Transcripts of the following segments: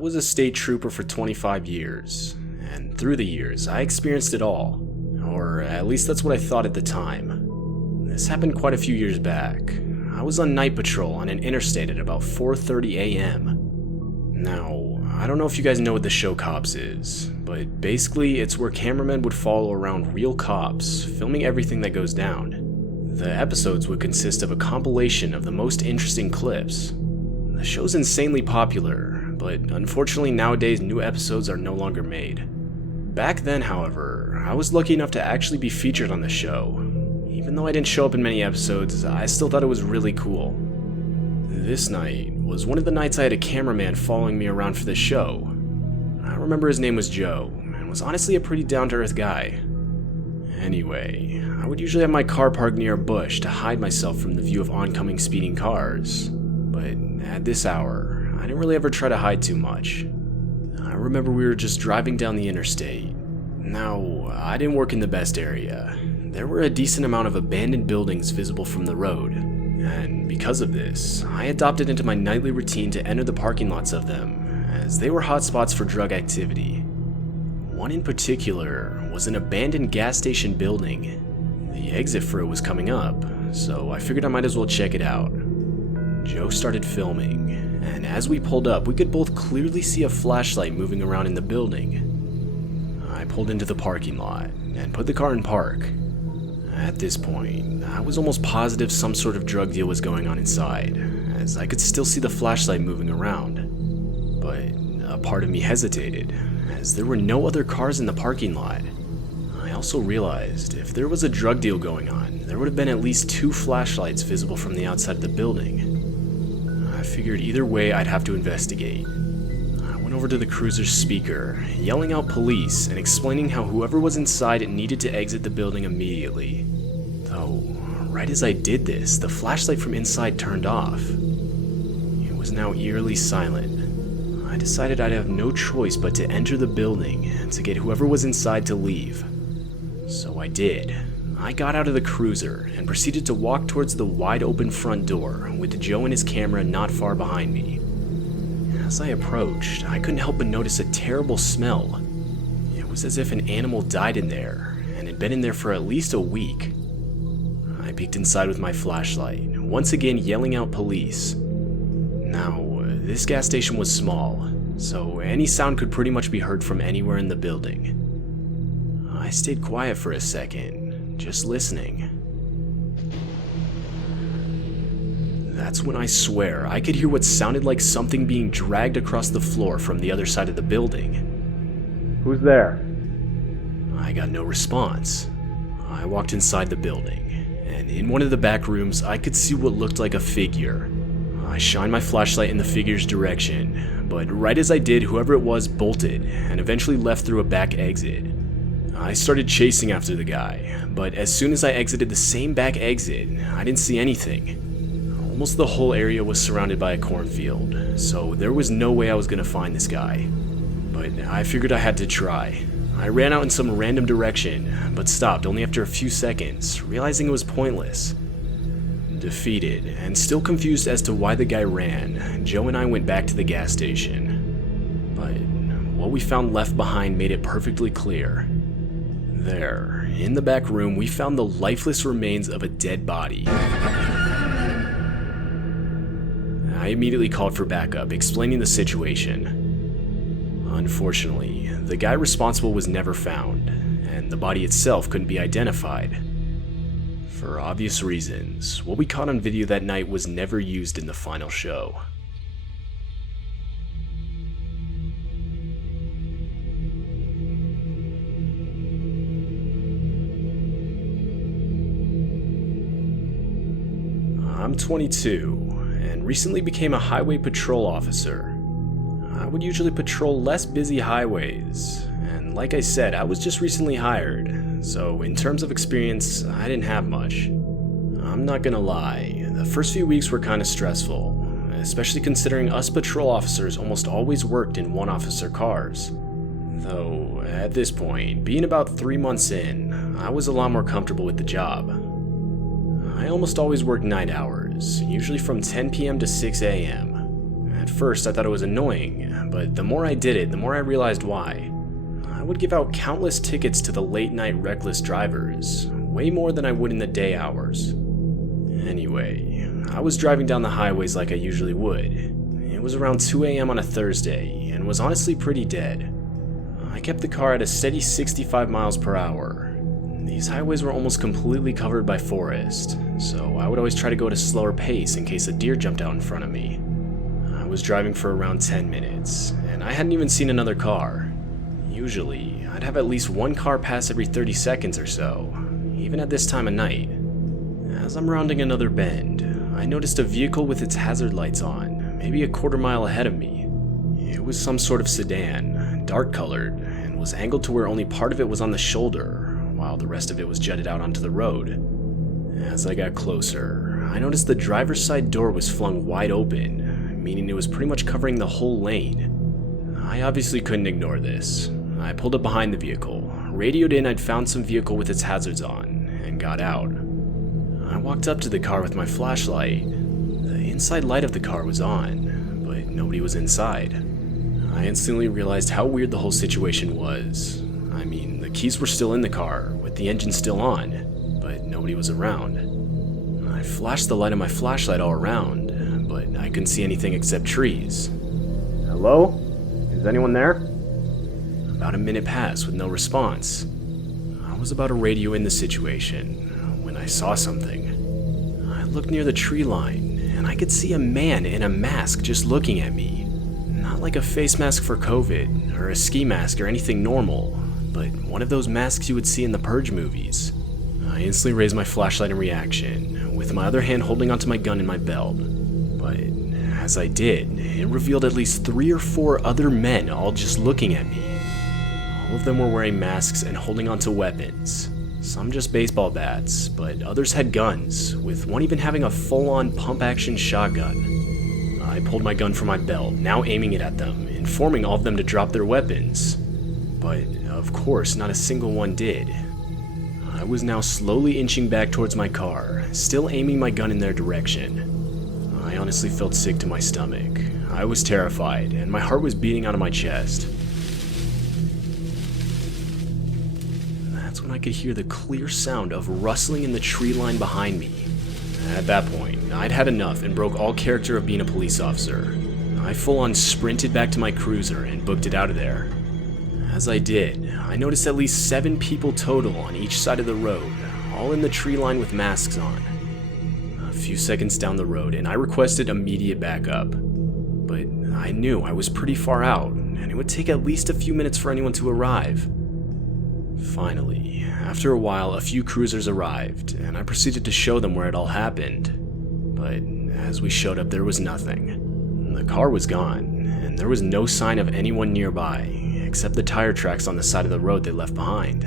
was a state trooper for 25 years, and through the years, I experienced it all. Or at least that's what I thought at the time. This happened quite a few years back. I was on night patrol on an interstate at about 4:30 a.m. Now, I don't know if you guys know what the show Cops is, but basically it's where cameramen would follow around real cops, filming everything that goes down. The episodes would consist of a compilation of the most interesting clips. The show's insanely popular, but unfortunately nowadays new episodes are no longer made. Back then, however, I was lucky enough to actually be featured on the show. Even though I didn't show up in many episodes, I still thought it was really cool. This night was one of the nights I had a cameraman following me around for the show. I remember his name was Joe, and was honestly a pretty down-to-earth guy. Anyway, I would usually have my car parked near a bush to hide myself from the view of oncoming speeding cars, but at this hour, I didn't really ever try to hide too much. I remember we were just driving down the interstate. Now, I didn't work in the best area. There were a decent amount of abandoned buildings visible from the road, and because of this, I adopted into my nightly routine to enter the parking lots of them, as they were hotspots for drug activity. One in particular was an abandoned gas station building. The exit for it was coming up, so I figured I might as well check it out. Joe started filming, and as we pulled up, we could both clearly see a flashlight moving around in the building. I pulled into the parking lot and put the car in park. At this point, I was almost positive some sort of drug deal was going on inside, as I could still see the flashlight moving around. But a part of me hesitated, as there were no other cars in the parking lot. I also realized if there was a drug deal going on, there would have been at least 2 flashlights visible from the outside of the building. I figured either way I'd have to investigate. I went over to the cruiser's speaker, yelling out police and explaining how whoever was inside needed to exit the building immediately. Though, right as I did this, the flashlight from inside turned off. It was now eerily silent. I decided I'd have no choice but to enter the building and to get whoever was inside to leave. So I did. I got out of the cruiser and proceeded to walk towards the wide open front door with Joe and his camera not far behind me. As I approached, I couldn't help but notice a terrible smell. It was as if an animal died in there and had been in there for at least a week. I peeked inside with my flashlight, once again yelling out police. Now, this gas station was small, so any sound could pretty much be heard from anywhere in the building. I stayed quiet for a second, just listening. That's when I swear I could hear what sounded like something being dragged across the floor from the other side of the building. "Who's there?" I got no response. I walked inside the building, and in one of the back rooms I could see what looked like a figure. I shined my flashlight in the figure's direction, but right as I did, whoever it was bolted and eventually left through a back exit. I started chasing after the guy, but as soon as I exited the same back exit, I didn't see anything. Almost the whole area was surrounded by a cornfield, so there was no way I was going to find this guy. But I figured I had to try. I ran out in some random direction, but stopped only after a few seconds, realizing it was pointless. Defeated, and still confused as to why the guy ran, Joe and I went back to the gas station. But what we found left behind made it perfectly clear. There, in the back room, we found the lifeless remains of a dead body. I immediately called for backup, explaining the situation. Unfortunately, the guy responsible was never found, and the body itself couldn't be identified. For obvious reasons, what we caught on video that night was never used in the final show. I'm 22, and recently became a highway patrol officer. I would usually patrol less busy highways, and like I said, I was just recently hired, so in terms of experience, I didn't have much. I'm not gonna lie, the first few weeks were kinda stressful, especially considering us patrol officers almost always worked in one-officer cars. Though, at this point, being about 3 months in, I was a lot more comfortable with the job. I almost always worked night hours, usually from 10 p.m. to 6 a.m. At At first, I thought it was annoying, but the more I did it, the more I realized why. I would give out countless tickets to the late-night reckless drivers, way more than I would in the day hours. Anyway, I was driving down the highways like I usually would. It was around 2 a.m. on a Thursday, and was honestly pretty dead. I kept the car at a steady 65 miles per hour. These highways were almost completely covered by forest, so I would always try to go at a slower pace in case a deer jumped out in front of me. I was driving for around 10 minutes, and I hadn't even seen another car. Usually, I'd have at least one car pass every 30 seconds or so, even at this time of night. As I'm rounding another bend, I noticed a vehicle with its hazard lights on, maybe a quarter mile ahead of me. It was some sort of sedan, dark colored, and was angled to where only part of it was on the shoulder, while the rest of it was jutted out onto the road. As I got closer, I noticed the driver's side door was flung wide open, meaning it was pretty much covering the whole lane. I obviously couldn't ignore this. I pulled up behind the vehicle, radioed in I'd found some vehicle with its hazards on, and got out. I walked up to the car with my flashlight. The inside light of the car was on, but nobody was inside. I instantly realized how weird the whole situation was. I mean, the keys were still in the car, with the engine still on, but nobody was around. I flashed the light of my flashlight all around, but I couldn't see anything except trees. Hello? Is anyone there? About a minute passed with no response. I was about to radio in the situation when I saw something. I looked near the tree line, and I could see a man in a mask just looking at me. Not like a face mask for COVID, or a ski mask or anything normal, but one of those masks you would see in the Purge movies. I instantly raised my flashlight in reaction, with my other hand holding onto my gun in my belt. But as I did, it revealed at least 3 or 4 other men all just looking at me. All of them were wearing masks and holding onto weapons. Some just baseball bats, but others had guns, with one even having a full-on pump-action shotgun. I pulled my gun from my belt, now aiming it at them, informing all of them to drop their weapons. But, of course, not a single one did. I was now slowly inching back towards my car, still aiming my gun in their direction. I honestly felt sick to my stomach. I was terrified, and my heart was beating out of my chest. That's when I could hear the clear sound of rustling in the tree line behind me. At that point, I'd had enough and broke all character of being a police officer. I full-on sprinted back to my cruiser and booked it out of there. As I did, I noticed at least 7 people total on each side of the road, all in the tree line with masks on. A few seconds down the road, and I requested immediate backup. But I knew I was pretty far out, and it would take at least a few minutes for anyone to arrive. Finally, after a while, a few cruisers arrived, and I proceeded to show them where it all happened. But as we showed up, there was nothing. The car was gone, and there was no sign of anyone nearby, except the tire tracks on the side of the road they left behind.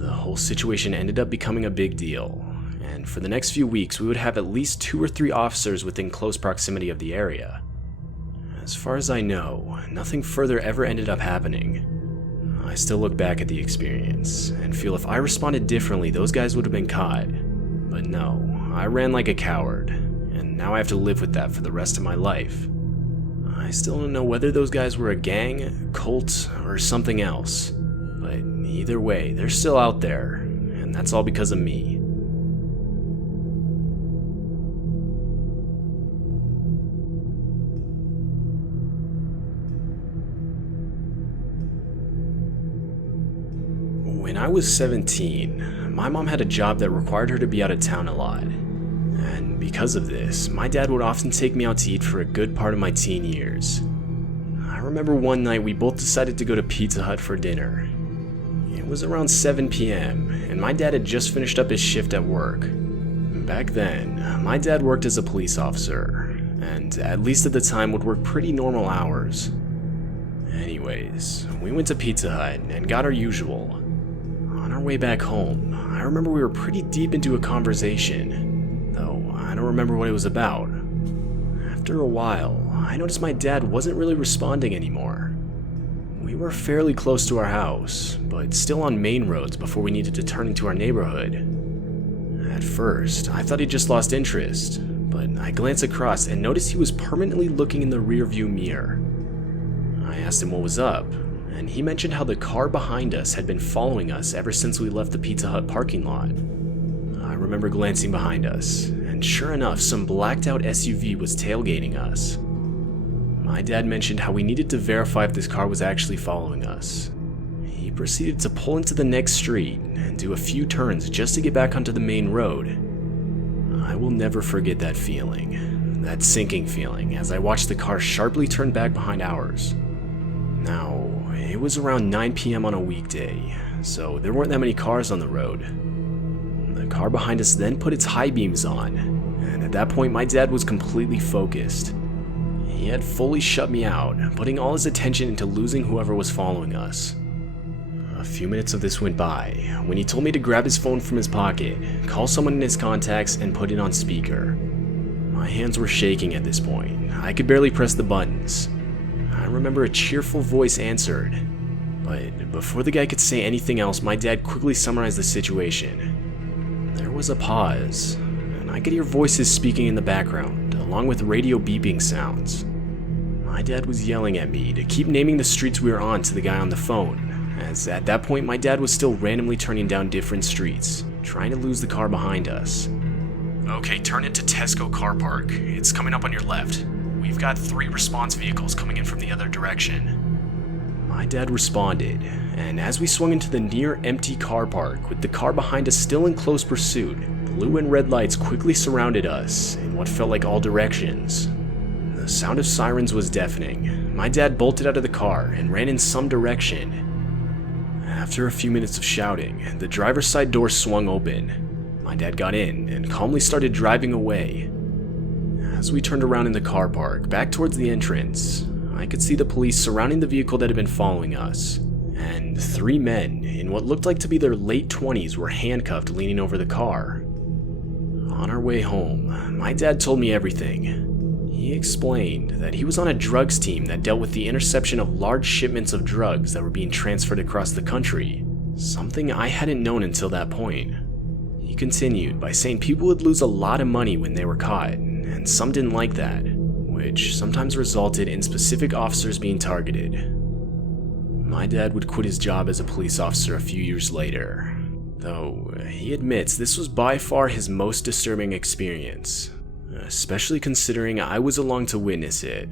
The whole situation ended up becoming a big deal, and for the next few weeks, we would have at least 2 or 3 officers within close proximity of the area. As far as I know, nothing further ever ended up happening. I still look back at the experience and feel if I responded differently, those guys would have been caught. But no, I ran like a coward, and now I have to live with that for the rest of my life. I still don't know whether those guys were a gang, cult, or something else. But either way, they're still out there, and that's all because of me. When I was 17, my mom had a job that required her to be out of town a lot. And because of this, my dad would often take me out to eat for a good part of my teen years. I remember one night we both decided to go to Pizza Hut for dinner. It was around 7 p.m., and my dad had just finished up his shift at work. Back then, my dad worked as a police officer, and at least at the time would work pretty normal hours. Anyways, we went to Pizza Hut and got our usual. On our way back home, I remember we were pretty deep into a conversation, though I don't remember what it was about. After a while, I noticed my dad wasn't really responding anymore. We were fairly close to our house, but still on main roads before we needed to turn into our neighborhood. At first, I thought he just lost interest, but I glanced across and noticed he was permanently looking in the rearview mirror. I asked him what was up, and he mentioned how the car behind us had been following us ever since we left the Pizza Hut parking lot. I remember glancing behind us, and sure enough, some blacked-out SUV was tailgating us. My dad mentioned how we needed to verify if this car was actually following us. He proceeded to pull into the next street and do a few turns just to get back onto the main road. I will never forget that feeling, that sinking feeling, as I watched the car sharply turn back behind ours. Now, it was around 9 p.m. on a weekday, so there weren't that many cars on the road. The car behind us then put its high beams on, and at that point my dad was completely focused. He had fully shut me out, putting all his attention into losing whoever was following us. A few minutes of this went by, when he told me to grab his phone from his pocket, call someone in his contacts, and put it on speaker. My hands were shaking at this point. I could barely press the buttons. I remember a cheerful voice answered, but before the guy could say anything else, my dad quickly summarized the situation. There was a pause, and I could hear voices speaking in the background, along with radio beeping sounds. My dad was yelling at me to keep naming the streets we were on to the guy on the phone, as at that point my dad was still randomly turning down different streets, trying to lose the car behind us. Okay, turn into Tesco Car Park. It's coming up on your left. We've got 3 response vehicles coming in from the other direction. My dad responded, and as we swung into the near empty car park with the car behind us still in close pursuit, blue and red lights quickly surrounded us in what felt like all directions. The sound of sirens was deafening. My dad bolted out of the car and ran in some direction. After a few minutes of shouting, the driver's side door swung open. My dad got in and calmly started driving away. As we turned around in the car park, back towards the entrance, I could see the police surrounding the vehicle that had been following us, and 3 men in what looked like to be their late 20s were handcuffed leaning over the car. On our way home, my dad told me everything. He explained that he was on a drugs team that dealt with the interception of large shipments of drugs that were being transferred across the country, something I hadn't known until that point. He continued by saying people would lose a lot of money when they were caught, and some didn't like that, which sometimes resulted in specific officers being targeted. My dad would quit his job as a police officer a few years later, though he admits this was by far his most disturbing experience, especially considering I was along to witness it.